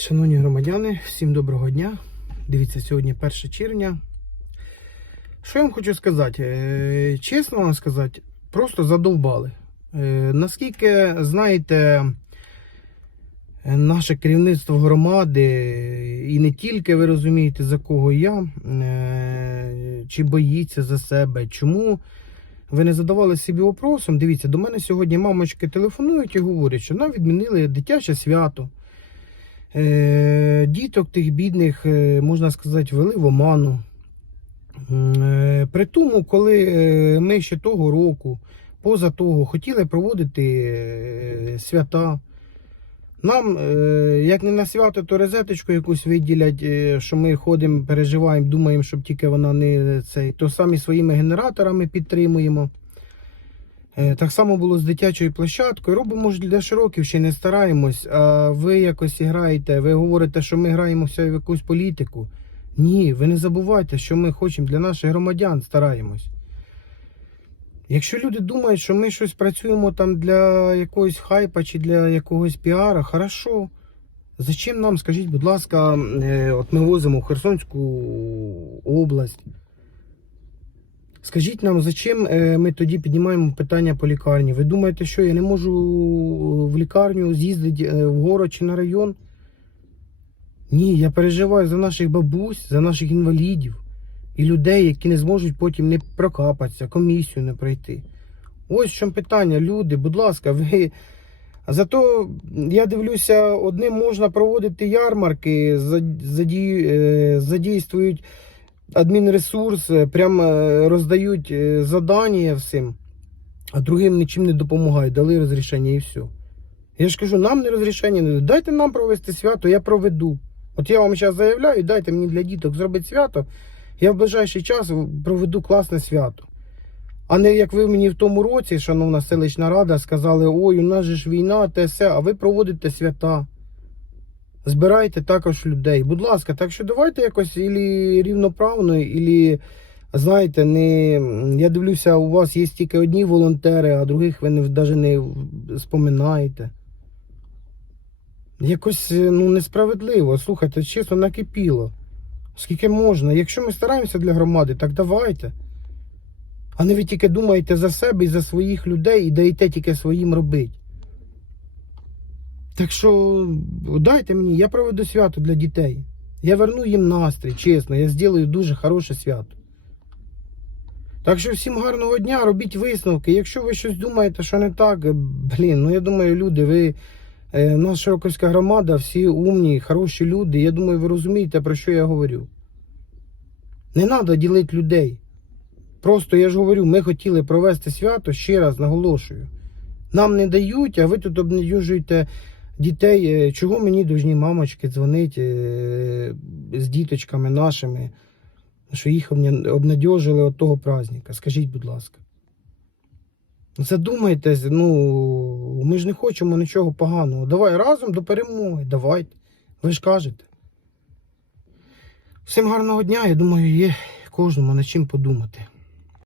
Шановні громадяни, всім доброго дня. Дивіться, сьогодні 1 червня. Що я вам хочу сказати? Е, Чесно вам сказати, просто задовбали. Е, Наскільки знаєте, наше керівництво громади, і не тільки ви розумієте, за кого я, е, чи боїться за себе, чому ви не задавали собі вопросом? Дивіться, до мене сьогодні мамочки телефонують і говорять, що нам відмінили дитяче свято. Е, Діток тих бідних, е, можна сказати, вели в оману. Е, При тому, коли ми ще того року, поза того, хотіли проводити свята, нам, як не на свято, то розеточку якусь виділять, що ми ходимо, переживаємо, думаємо, щоб тільки вона не цей, то самі своїми генераторами підтримуємо. Е, Так само було з дитячою площадкою. Робимо ж для широків, ще не стараємось. А ви якось граєте, ви говорите, що ми граємося в якусь політику. Ні, ви не забувайте, що ми хочемо для наших громадян стараємось. Якщо люди думають, що ми щось працюємо там для якогось хайпа чи для якогось піара, хорошо. Зачем нам, скажіть, будь ласка, е, от ми возимо в Херсонську область. Скажіть нам, зачем е, ми тоді піднімаємо питання по лікарні? Ви думаєте, що я не можу в лікарню з'їздити е, в город чи на район? Ні, я переживаю за наших бабусь, за наших інвалідів і людей, які не зможуть потім не прокапатися, комісію не пройти. Ось в чому питання, люди, будь ласка, ви. Зато я дивлюся, одним можна проводити ярмарки, заді... е, задійствують адмінресурс, е, прямо е, роздають е, задання всім, а другим нічим не допомагають, дали розрішення і все. Я ж кажу, нам не розрішення не дають. Дайте нам провести свято, я проведу. От я вам зараз заявляю, дайте мені для діток зробити свято, я в ближайший час проведу класне свято. А не як ви мені в тому році, шановна селищна рада, сказали, ой, у нас же ж війна, те все, а ви проводите свята. Збирайте також людей. Будь ласка, так що давайте якось ілі рівноправно, ілі, знаєте, не. Я дивлюся, у вас є тільки одні волонтери, а других ви навіть не споминаєте. Якось ну, несправедливо. Слухайте, чесно, накипіло. Скільки можна? Якщо ми стараємося для громади, так давайте. А не ви тільки думаєте за себе і за своїх людей і даєте тільки своїм робити. Так що дайте мені, я проведу свято для дітей. Я верну їм настрій, чесно, я зроблю дуже хороше свято. Так що всім гарного дня, робіть висновки. Якщо ви щось думаєте, що не так, блін, ну я думаю, люди, ви, е, наша Широковська громада, всі умні, хороші люди. Я думаю, ви розумієте, про що я говорю. Не треба ділити людей. Просто я ж говорю, ми хотіли провести свято, ще раз наголошую. Нам не дають, а ви тут обнадіжуєте дітей. Е, Чого мені должні мамочки дзвонити е, з діточками нашими, що їх обнадіжили від того праздника? Скажіть, будь ласка. Задумайтесь, ну, ми ж не хочемо нічого поганого. Давай разом до перемоги, давайте. Ви ж кажете. Всім гарного дня, я думаю, є кожному над чим подумати.